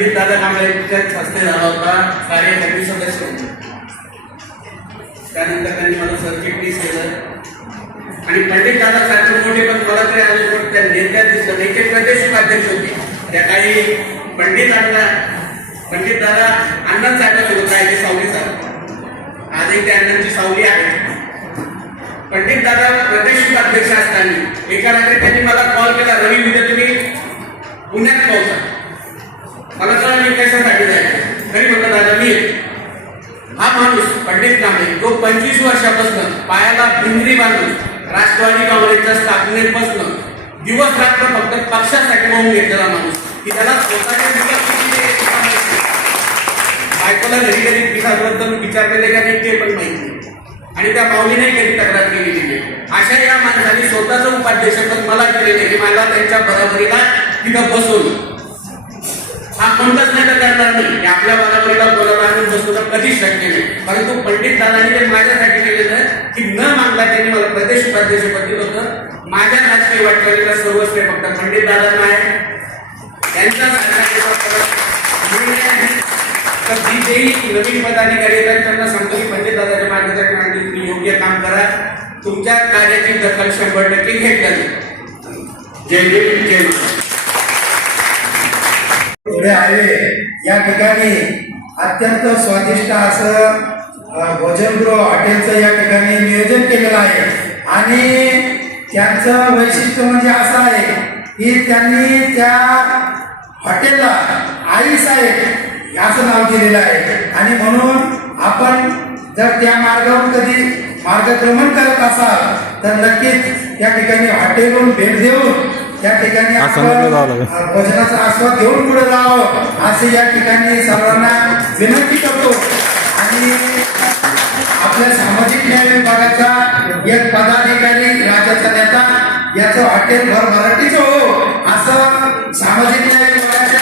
पंडित दादा कांबळेच्याच हस्ते झाला होता. कार्यकारी सदस्य होते. त्यानंतर त्यांनी मला सरचिटणीस केलं. आणि पंडित दादा सारखे मोठे पण मला तरी आले पण त्या नेत्या दिसलं नाही प्रादेशिक अध्यक्ष होते. त्या काही पंडित अण्णा पंडित दादा अण्णाच साहेबांसोबत राहिले सावली साहेब. आजही त्या अण्णांची सावली आहे. पंडित दादा प्रादेशिक अध्यक्ष असताना एका रात्री त्यांनी मला कॉल केला. रवी विद्या तुम्ही पुण्यात पोहोचा मला कळलं मी कशासाठी जायचं तरी म्हटलं दादा मी हा माणूस पंडित कांबळे तो पंचवीस वर्षापासून पायाला भिंगरी बांधून राष्ट्रवादी काँग्रेसच्या स्थापनेपासून दिवस रात्र फक्त पक्षासाठी म्हणून घेतलेला माणूस. की त्याला स्वतःच्या बायकोला घरी घरी पिसाबद्दल विचारलेले का नाही ते पण माहिती आणि त्या पाहुलीने कधी तक्रार केली नाही अशा या माणसाने स्वतःचं उपाध्यक्षपद मला केलेले की मला त्यांच्या बरोबरीला तिथं बसवलं. हा कोणताच नाही करणार नाही. की आपल्या बरोबरीला कोणाला आणून बसवणं कधीच शक्य नाही. परंतु पंडित दादांनी ते माझ्यासाठी केलेलं की न मागला त्यांनी मला प्रदेश उपाध्यक्षपद होतं. माझ्या राजकीय वाटचालीला सर्वस्व फक्त पंडित दादांना आहे. त्यांच्या तर जी जेही नवीन पदाधिकारी येतात त्यांना सांगतो की पंडित दादाच्या मार्गदर्शनाखाली तुम्ही योग्य काम करा. तुमच्या कार्याची दखल शंभर टक्के घेतल्या जाईल. जय भीम जय महाराष्ट्र. पुढे आले या ठिकाणी अत्यंत स्वादिष्ट असं भोजनगृह हॉटेलचं या ठिकाणी नियोजन केलेलं आहे. आणि त्यांचं वैशिष्ट्य म्हणजे असं आहे की त्यांनी त्या हॉटेलला आई साहेब असं नाव दिलेलं आहे. आणि म्हणून आपण जर त्या मार्गावर कधी मार्गक्रमण करत असाल तर नक्कीच त्या ठिकाणी हॉटेलवरून भेट देऊन त्या ठिकाणी भोजनाचा आस्वाद घेऊन पुढे जावं. असे या ठिकाणी सर्वांना विनंती करतो. आणि आपल्या सामाजिक न्याय विभागाचा एक पदाधिकारी राज्याचा नेता याचं हॉटेल भर मराठीचं हो असं सामाजिक न्याय विभागाच्या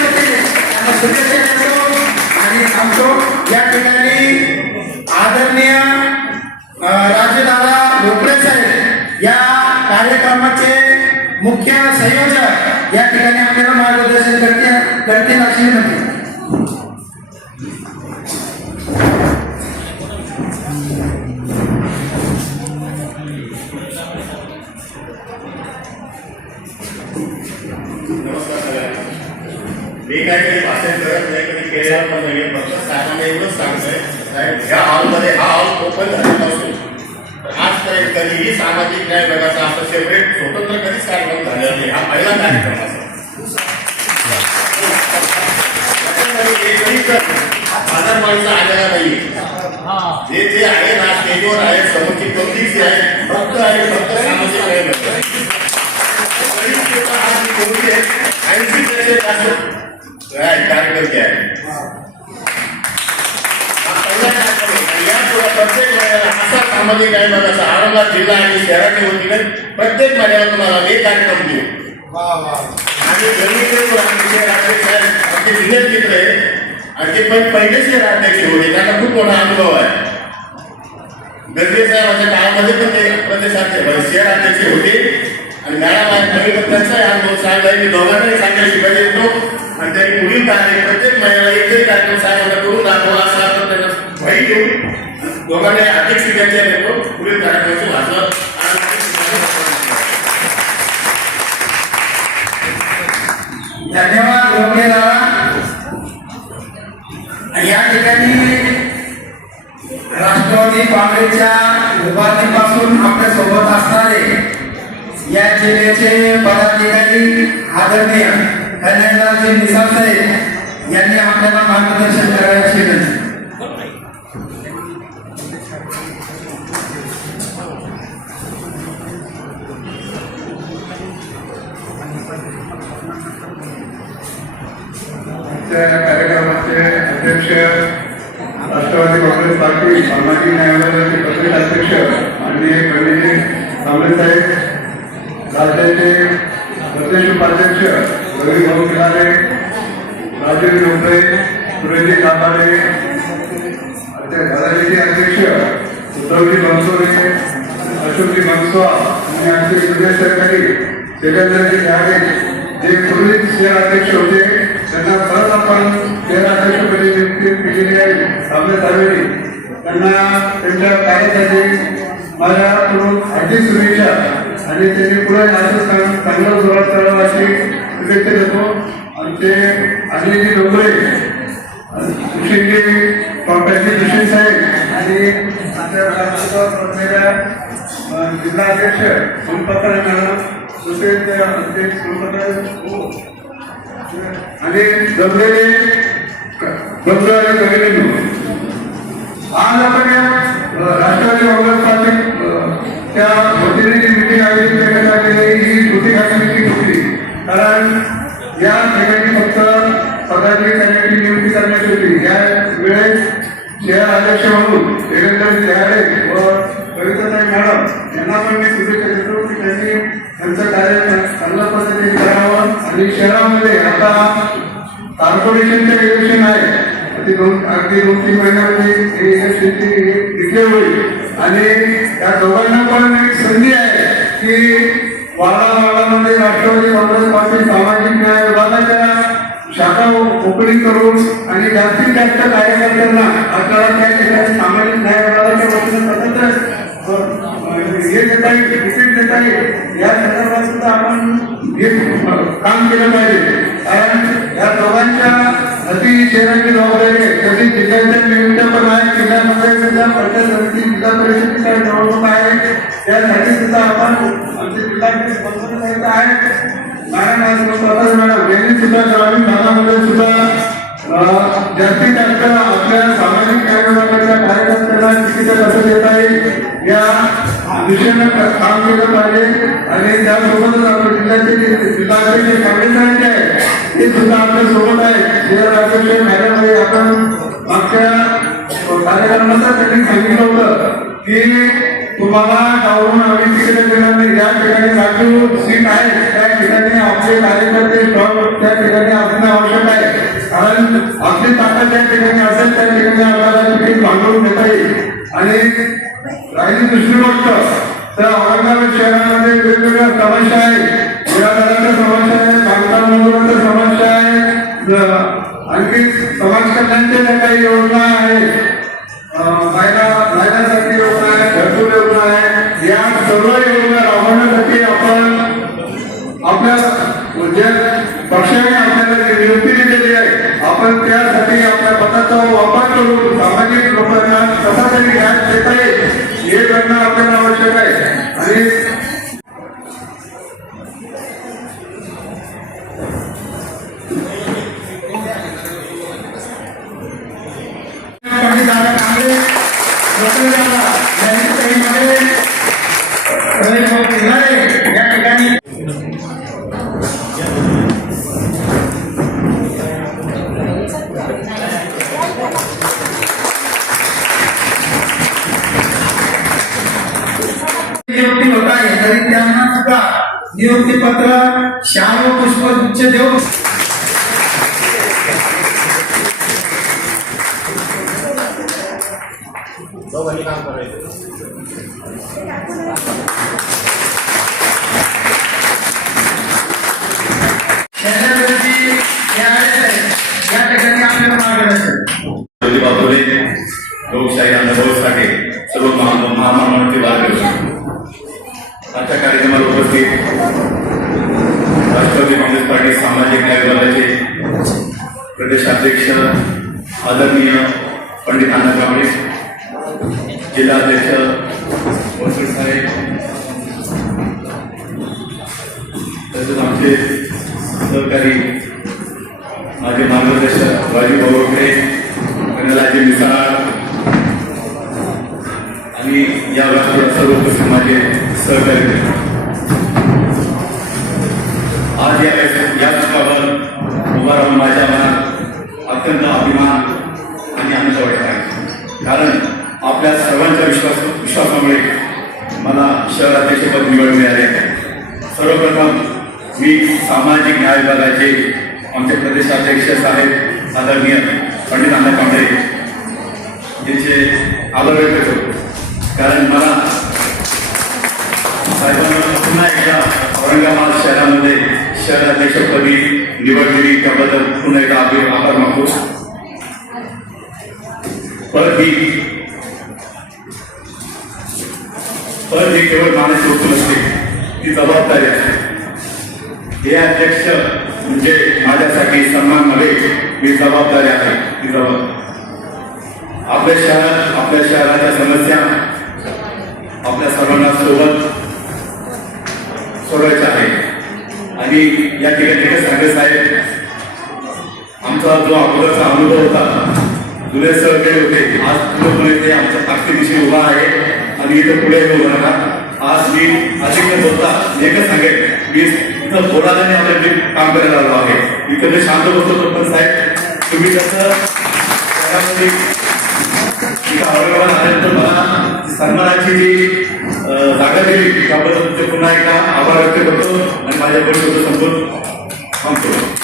होते. शुभेच्छा देतो. आणि सांगतो या ठिकाणी आदरणीय राजदादा भोपळे साहेब या कार्यक्रमाचे मुख्य संयोजक, या ठिकाणी आपल्याला मार्गदर्शन करते विनंती. नमस्कार सगळ्यांना. मी काही करत हा हॉल ओपन आजपर्यंत कधीही सामाजिक न्याय विभागाचा असं सेपरेट स्वतंत्र कधीच कार्यक्रम झालेला नाही. हा पहिला कार्यक्रम असा साधारण माणसं आलेला नाही जे जे आहे ना स्टेजवर आहे समोरची पब्लिक आहे फक्त आहे फक्त सामाजिक न्याय विभाग ऐंशी लोकं आज मी बोलते, 80 पेक्षा जास्त कार्यकर्ते आहेत. हा पहिला कार्यक्रम आहे. यापुढे प्रत्येक महिन्याला असा सामाजिक न्याय विभागाचा औरंगाबाद जिल्हा आणि शहराच्या वतीने प्रत्येक महिन्याला तुम्हाला एक कार्यक्रम देऊ आणि आमचे जिल्ह्यात मित्र आहे आणि ते पण पहिले शहराध्यक्ष होते त्यांना खूप मोठा अनुभव आहे. गजरे साहेबांच्या काळामध्ये पण ते प्रदेशाचे शहराध्यक्ष होते. आणि मॅडम आज नवीन त्यांचाही अनुभव सांगलाय मी दोघांनाही सांगायची पाहिजे येतो आणि त्यांनी पुढील कार्य प्रत्येक महिन्याला एकही कार्यक्रम साहेबांना करून दाखवला असा तर त्यांना वही घेऊन दोघांनी अध्यक्ष त्यांच्या येतो पुढील कार्यक्रमाची भाषण धन्यवाद भोपळे दादा. या ठिकाणी राष्ट्रवादी काँग्रेसच्या उभारणीपासून आपल्यासोबत असणारे या जिल्ह्याचे पदाधिकारी आदरणीय कन्यादाजी निसार साहेब यांनी आपल्याला मार्गदर्शन करायची विनंती आजच्या या कार्यक्रमाचे अध्यक्ष राष्ट्रवादी काँग्रेस पार्टी सामाजिक न्यायालयाचे विभागाचे पत्रिका अध्यक्ष माननीय गणेश कांबळे साहेब राज्याचे प्रदेश उपाध्यक्ष रवी भाऊ खिलारे राजीव डोंगरे सुरेजी कांबारे धाराजीचे अध्यक्ष उद्धवजी बनसोरे अशोकजी बनसोआ आणि आमचे प्रदेश सरकारी सेकंदरजी झाडे जे पूर्वी शहर अध्यक्ष होते. त्यांना परत आपण तेरा शहराध्यक्षपदी नियुक्ती केलेली आहे आपल्या सर्वांनी त्यांना त्यांच्या कार्यासाठी माझ्याकडून हार्दिक शुभेच्छा आणि त्यांनी पुढे असं चांग- चांगलं सुरुवात करावं अशी शुभेच्छा देतो. आमचे अनिलजी डोंगरे सुशिंगे कॉम्पॅक्टी सुशील साहेब आणि आमच्या जिल्हा अध्यक्ष सोमपत्र मॅडम तसेच अध्यक्ष सोमपत्र हो. आणि जमलेले आणि कवितेतून आज आपण या राष्ट्रवादी काँग्रेस पार्टी त्या वतीने जी मिटिंग आयोजित करण्यात आलेली ही कृतीकारी म्हणजे मिटिंग होती. कारण या ठिकाणी फक्त पदाधिकाऱ्यांची नियुक्ती करण्यात आली या वेळेस शहर अध्यक्ष म्हणून देवेंद्र शहाडे व कविताताई मॅडम यांना पण मी सुरू देतो की त्यांनी त्यांचं कार्य चांगल्या पद्धतीने करा. आणि शहरामध्ये आता कॉर्पोरेशनचे इलेक्शन आहे ते दोन अगदी दोन तीन महिन्यामध्ये हे इलेक्शनची डिक्लेअर होईल. आणि त्या दोघांना पण एक संधी आहे की वाडा वाडामध्ये राष्ट्रवादी काँग्रेस पार्टी सामाजिक न्याय विभागाच्या शाखा ओपनिंग करून आणि जास्तीत जास्त कार्यकर्त्यांना आपल्याला त्या ठिकाणी सामाजिक न्याय विभागाच्या वतीनं सतत हे देता येईल तिकीट देता येईल. या संदर्भात सुद्धा आपण हे काम केलं पाहिजे. कारण या दोघांच्या अति शहराची जबाबदारी आहे. जिल्ह्याच्या निमित्त पण आहे. जिल्ह्यामध्ये सुद्धा पंचायत समिती जिल्हा परिषदेच्या निवडणूक आहे. त्यासाठी सुद्धा आपण आमचे जिल्हाधिकारी बंधू साहेब आहेत आज स्वतः मॅडम यांनी सुद्धा ग्रामीण भागामध्ये सुद्धा जास्तीत जास्त आपल्या सामाजिक न्याय विभागाच्या कार्यकर्त्यांना चुकीचं कसं देता येईल या दिशेनं काम केलं पाहिजे. आणि त्यासोबतच आपल्या जिल्ह्याचे जे जिल्हाध्यक्ष काँग्रेसचे आहे ते सुद्धा आपल्यासोबत आहे जिल्हा राज्याचे मॅडम हे आपण मागच्या कार्यक्रमाचा त्यांनी सांगितलं होतं की तुम्हाला गावरून आम्ही तिकडे देणार नाही. या ठिकाणी राखीव सीट आहे त्या ठिकाणी आपले कार्यकर्ते स्टॉक त्या ठिकाणी असणं आवश्यक आहे. कारण आपली ताकद त्या ठिकाणी असेल त्या ठिकाणी आपल्याला तिकीट भांडवून घेता येईल. आणि राहिली दुसरी गोष्ट तर औरंगाबाद शहरामध्ये वेगवेगळ्या समस्या आहेत. निराधाराच्या समस्या आहेत बांधकाम मजुरांच्या समस्या आहेत. आणखी समाज कल्याणच्या ज्या काही योजना नियुक्ती पत्र शाल व देऊ पार्टी सामाजिक न्याय विभागाचे प्रदेशाध्यक्ष आदरणीय पंडित अण्णा कांबळे जिल्हाध्यक्ष वसंत साहेब तसेच आमचे सहकारी माझे मार्गदर्शक राजीव भाऊकडे कन्हलाजी मिसाळ आणि या व्यासपीठात सर्व माझे सहकारी आज या या स्थळावर उभा राहून माझ्या मनात अत्यंत अभिमान आणि आनंद वाटत आहे. कारण आपल्या सर्वांच्या विश्वास विश्वासामुळे मला शहराध्यक्षपद निवड मिळाले. आहे सर्वप्रथम मी सामाजिक न्याय विभागाचे आमचे प्रदेशाध्यक्ष साहेब आदरणीय पंडित अण्णा कांबळे यांचे आभार व्यक्त करतो. कारण मला साहेबांना पुन्हा एकदा औरंगाबाद शहरामध्ये शहराध्यक्षपदी निवडलेली त्याबद्दल पुन्हा एकदा आपले आभार मागतो परत ही परत ही केवळ मानस होत नसते ती जबाबदारी असते हे अध्यक्ष म्हणजे माझ्यासाठी सन्मान नव्हे ही जबाबदारी आहे ती जबाबदारी आपल्या शहरात आपल्या शहराच्या समस्या आपल्या सर्वांना सोबत सोडवायच्या आहेत. आणि या ठिकाणी सांगत साहेब. आमचा जो अगोदरचा अनुभव होता जुने सहकारी होते. आज पूर्णपणे ते आमच्या ताकदीविषयी उभा आहे आणि इथं पुढे उभा राहणार. आज मी अधिक बोलता एकच सांगेल मी इथं बोलाने आपल्या मी काम करायला आलो आहे. इथं मी शांत बसतो पण साहेब तुम्ही कसं शहरामध्ये औरंगाबाद आल्यानंतर मला सन्मानाची जी जागा दिली त्याबद्दल तुमचे पुन्हा एकदा आभार व्यक्त करतो आणि माझ्याकडे परिषद संपून थांबतो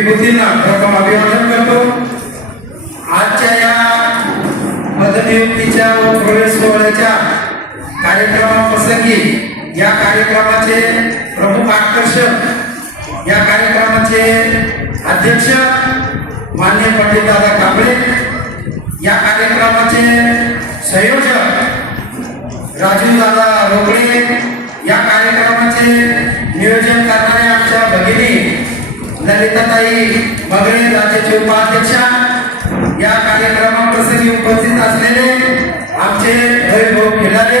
विभूतींना प्रथम अभिवादन करतो. आजच्या या पदनियुक्तीच्या व प्रवेश सोहळ्याच्या कार्यक्रमाप्रसंगी या कार्यक्रमाचे प्रमुख आकर्षक या कार्यक्रमाचे अध्यक्ष मान्य पंडितदादा कांबळे या कार्यक्रमाचे संयोजक राजीव दादा रोकडे या कार्यक्रमाचे नियोजन करणारे आमच्या भगिनी ललिताताई बगळे राज्याचे उपाध्यक्षा या कार्यक्रमाप्रसंगी उपस्थित असलेले आमचे वैभव खेळाडे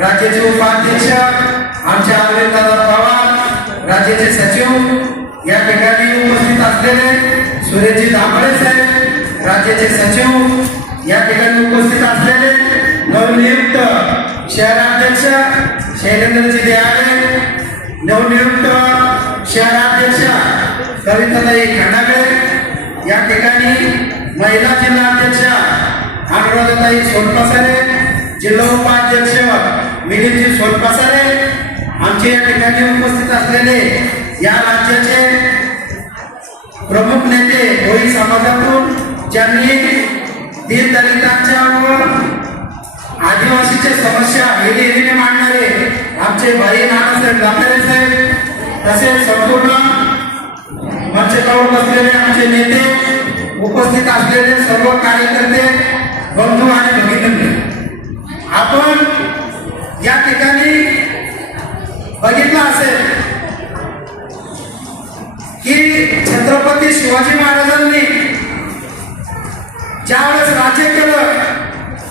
राज्याचे उपाध्यक्ष आमचे अरविंद दादा पवार राज्याचे सचिव या ठिकाणी उपस्थित असलेले सुरेशजी दाभळे साहेब राज्याचे सचिव या ठिकाणी उपस्थित असलेले नवनियुक्त शहराध्यक्ष शैलेंद्रजी देहाळे नवनियुक्त शहराध्यक्ष कविताताई खंडागळे या ठिकाणी महिला जिल्हा जिल्हाध्यक्ष अनुराधाताई सोनपासारे जिल्हा उपाध्यक्ष मिलिंदजी सोनपासारे आमचे या ठिकाणी उपस्थित असलेले या राज्याचे प्रमुख नेते होळी समाजातून ज्यांनी दीन दलितांच्या व आदिवासीच्या समस्या हिरीने मांडणारे आमचे भाई नानासाहेब दाखले साहेब तसेच संपूर्ण मंचकावर बसलेले आमचे नेते उपस्थित असलेले सर्व कार्यकर्ते बंधू आणि भगिनी आपण या ठिकाणी बघितलं असेल की छत्रपती शिवाजी महाराजांनी ज्यावेळेस राज्य केलं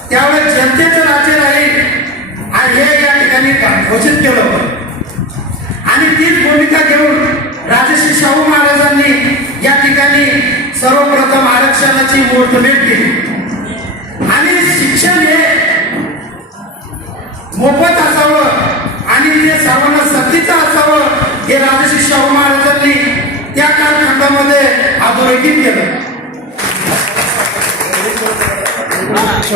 त्यावेळेस जनतेचं राज्य राहील. आणि हे या ठिकाणी घोषित केलं आणि तीच भूमिका घेऊन राजश्री शाहू महाराजांनी या ठिकाणी सर्वप्रथम आरक्षणाची मुहूर्तमेढ केली आणि शिक्षण हे मोफत असावं आणि ते सर्वांना सक्तीचं असावं हे राजश्री शाहू महाराजांनी त्या कालखंडामध्ये अधोरेखित केलं. आज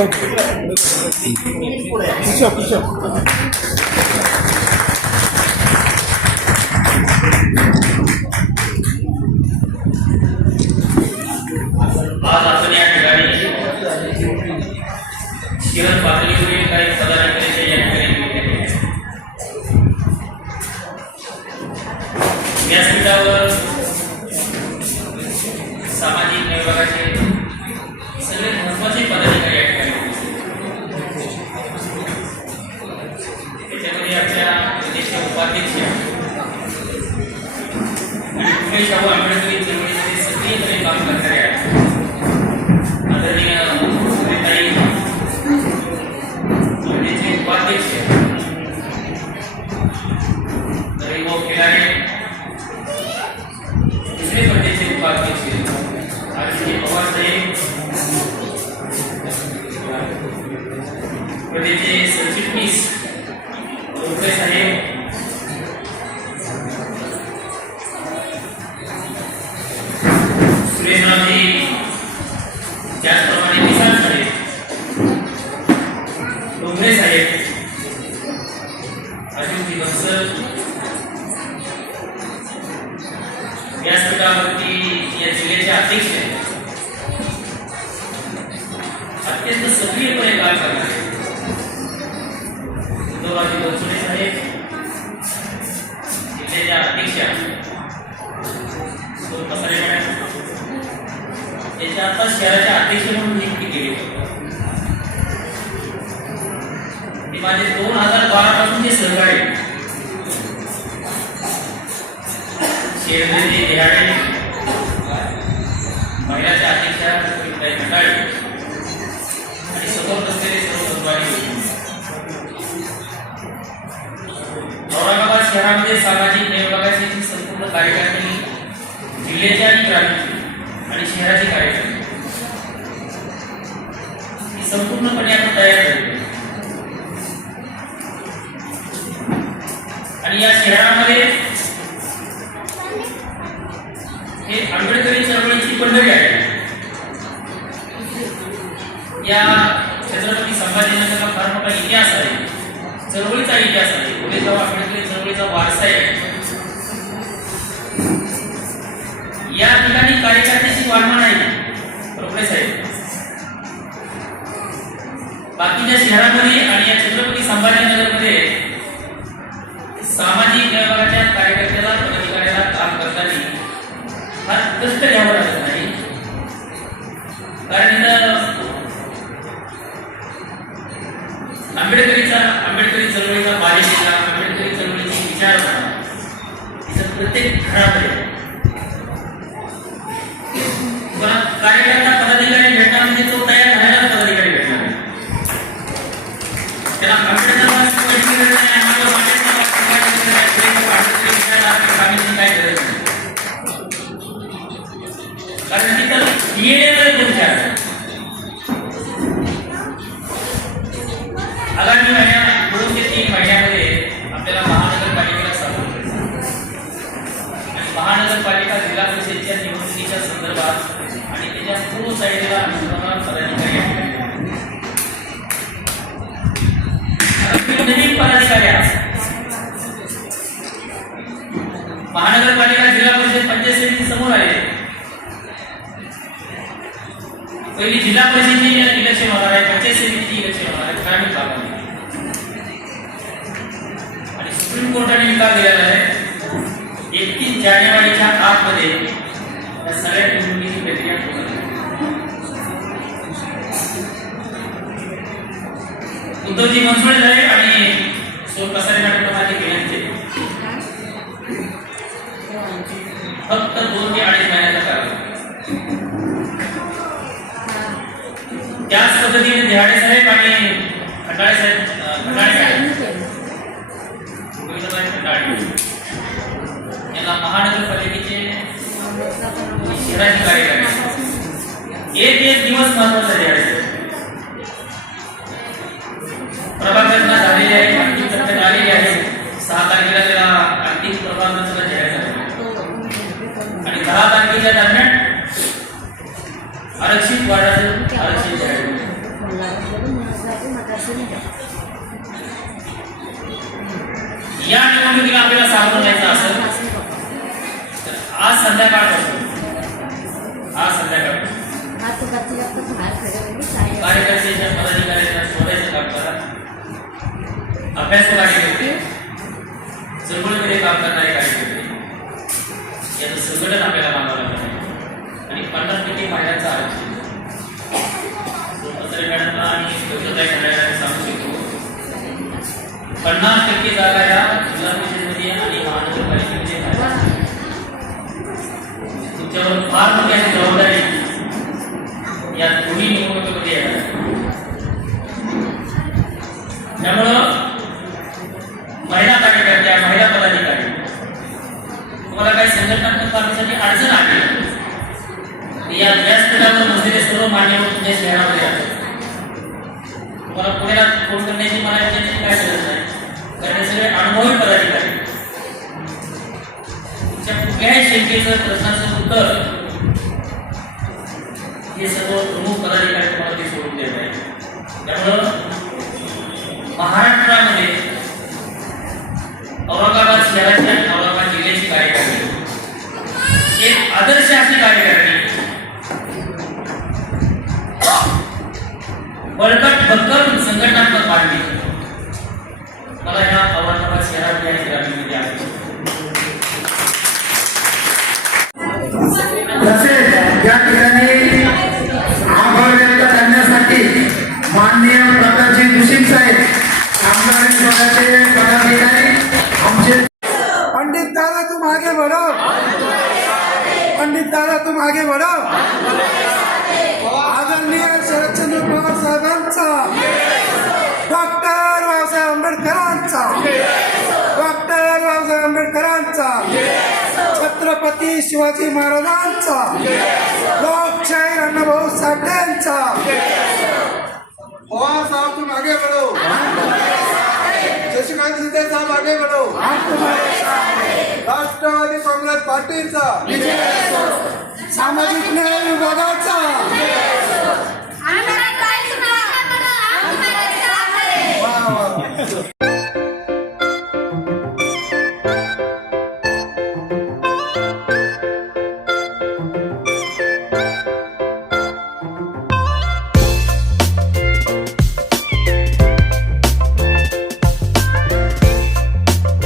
अत्यंत सक्रियपणे काय करणार? उद्धवराजी बनसोडे साहेब. जिल्ह्याच्या अध्यक्षा. दोन मॅडम. त्याच्या आता शहराच्या अध्यक्ष म्हणून नियुक्ती केली. ते माझे दोन हजार बारा पासूनचे सहकारी आहेत. शेरदेवी बिहाडे महिलाच्या अध्यक्षा सुनीताई खंडाळे औरंगाबाद शहरामध्ये सामाजिक न्याय विभागाची संपूर्ण कार्यकारिणी जिल्ह्याची आणि ग्रामीण आणि शहराची कार्यकारिणी ही संपूर्णपणे आपण तयार केली आणि या शहरामध्ये हे आंबेडकरी चळवळीची पंढरी आहे. या छत्रपती संभाजीनगरला फार मोठा इतिहास आहे. चळवळीचा इतिहास आहे. पुढे जेव्हा आंबेडकरी वारसा आहे. या ठिकाणी कार्यकर्त्याची वाढवा नाही रोकडे साहेब. बाकीच्या शहरामध्ये आणि या छत्रपती संभाजीनगरमध्ये सामाजिक विभागाच्या कार्यकर्त्याला पदाधिकाऱ्याला काम करताना नगरपालिका जिल्हा परिषदेच्या निवडणुकीच्या संदर्भात आणि त्याच्या पूर्व साईडला अनुसंधान पदाधिकारी नवीन पदाधिकारी महानगरपालिका जिल्हा परिषद पंचायत समिती समोर आले पहिली जिल्हा परिषदेची इलेक्शन होणार आहे पंचायत समितीची इलेक्शन होणार आहे ग्रामीण भागामध्ये. आणि सुप्रीम कोर्टाने निकाल दिलेला आहे. एकतीस जानेवारीच्या आतमध्ये या निवडणुकीची प्रक्रिया पूर्ण. उद्धवजी मनसुळे झाले आणि सो कसारे माझी विनंती. फक्त दोन ते अडीच महिन्याचा कालावधी त्याच पद्धतीने दिहाडे साहेब आणि खंडाळे साहेब शहराची कार्यकारी एक एक दिवस महत्त्वाचा दिहाडे साहेब प्रभाकरना झालेले आहे अंतिम टप्प्यात आलेली आहे सहा तारखेला त्याला अंतिम प्रभाकरणाचा जाहीर झाला आणि दहा तारखेच्या दरम्यान आरक्षित वाढाचं आरक्षित जाहीर होईल. या निवडणुकीला आपल्याला सामोरं जायचं असेल तर आज संध्याकाळपासून आज संध्याकाळपासून कार्यकर्त्यांच्या पदाधिकाऱ्यांना शोधायचं काम करा. अभ्यास कार्यकर्ते चळवळीमध्ये काम करणारे कार्यकर्ते. याचं संघटन आपल्याला आणि पन्नास टक्के आरक्षण. आणि सांगू शकतो. पन्नास टक्के जागा या जिल्हा परिषदेमध्ये आणि महानगरपालिकेमध्ये. तुमच्यावर फार मोठी जबाबदारी या दोन्ही निवडणुकीमध्ये आहे त्यामुळं महिला कार्यकर्त्या महिला पदाधिकारी तुम्हाला काही संघटनात्मक कामासाठी अडचण आली या व्यासपीठावर बसलेले सर्व मान्यवर तुमच्या शहरामध्ये आहेत तुम्हाला पुण्यात फोन करण्याची मला याच्याची काय गरज नाही. कारण सगळे अनुभवी पदाधिकारी. तुमच्या कुठल्याही शेतीचं प्रश्नाचं उत्तर हे सर्व प्रमुख पदाधिकारी तुम्हाला ते सोडून देत आहे त्यामुळं महाराष्ट्रामध्ये औरंगाबाद शहराची औरंगाबाद जिल्ह्याची कार्यकारिणी एक आदर्श अशी कार्यकारिणी छत्रपती शिवाजी महाराजांचा. लोकशाहीर अण्णाभाऊ साठेंचा. पवार साहब तुम आगे बढ़ो शशिकांत शिंदे साहब आगे बढ़ो राष्ट्रवादी काँग्रेस पार्टीचा. सामाजिक न्याय विभागाचा.